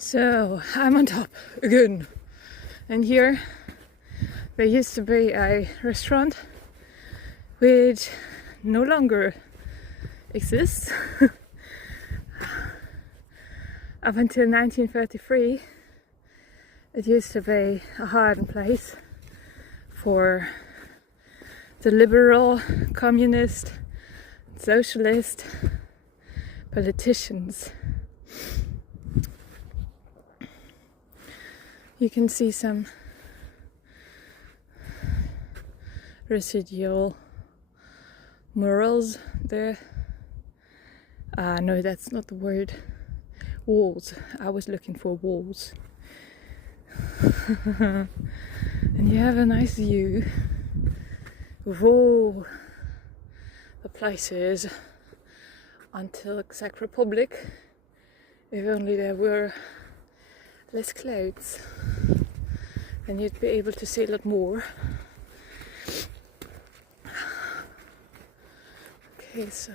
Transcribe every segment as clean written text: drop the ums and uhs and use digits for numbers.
So I'm on top again, and here there used to be a restaurant which no longer exists. Up until 1933 it used to be a hiding place for the liberal, communist, socialist politicians. You can see some residual murals there. No, that's not the word. Walls. I was looking for walls. And you have a nice view of all the places until Czech Republic. If only there were less clouds, then you'd be able to see a lot more. Okay, so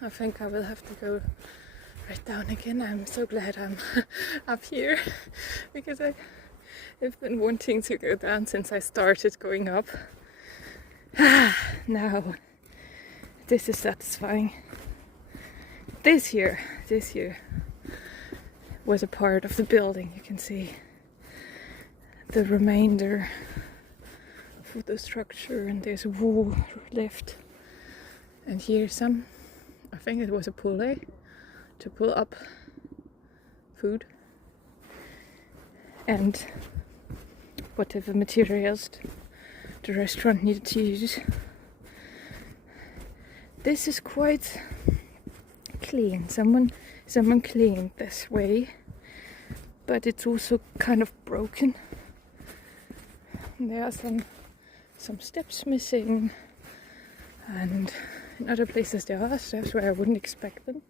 I think I will have to go right down again. I'm so glad I'm up here because I've been wanting to go down since I started going up. Now this is satisfying. This here was a part of the building. You can see the remainder of the structure, and there's a wall left. And here I think it was a pulley to pull up food and whatever materials the restaurant needed to use. This is quite clean. Someone cleaned this way, but it's also kind of broken. And there are some steps missing, and in other places there are steps where I wouldn't expect them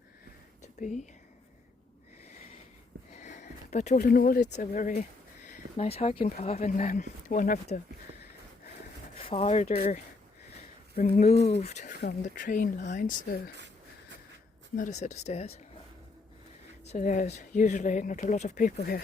to be. But all in all, it's a very nice hiking path, and then one of the farther removed from the train line, so another set of stairs. So there's usually not a lot of people here.